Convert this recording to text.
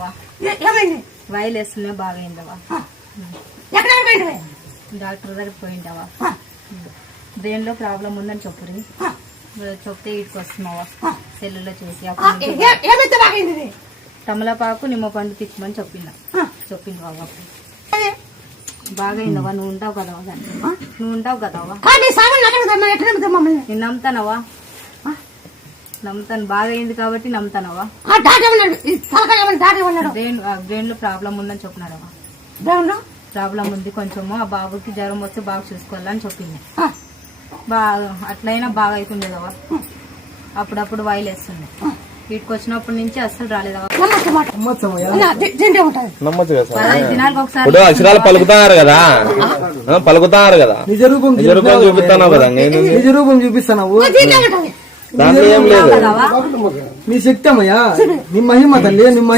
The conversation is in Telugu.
బాగైందవా వైలేస్తున్నా బాగైందవా డాక్టర్ దగ్గర పోయింటావా బ్రెయిన్ లో ప్రాబ్లం ఉందని చెప్పురి చెప్తే ఇటుకు వస్తున్నావా సెల్లులో చూసి తమలపాకు నిమ్మ పండు తెచ్చమని చెప్పింది బాబా బాగైందవా నువ్వు ఉంటావు కదవా దాన్ని నువ్వు ఉంటావు కదవా నేను నమ్ముతానవా నమ్ముతాను బాగైంది కాబట్టి నమ్ముతానవా బ్రెయిన్ లో ప్రాబ్లం ఉందని చెప్పినాడవా ప్రాబ్లం ఉంది కొంచెము ఆ బాబుకి జ్వరం వస్తే బాగా చూసుకోవాలని చెప్పింది బాగా అట్లయినా బాగా అవుతుండేదవా అప్పుడప్పుడు వైలేస్తుంది వీటికి వచ్చినప్పటి నుంచి అస్సలు రాలేదవా 15 దినాలకు ఒకసారి అక్షరాలు పలుకుతున్నారు కదా నిజ రూపం చూపిస్తున్నావు కదా నిజ రూపం చూపిస్తున్నావు దాంట్లో ఏం లేదు నీ శక్తి అమ్మయ్యా నీ మహిమ తల్లి నీ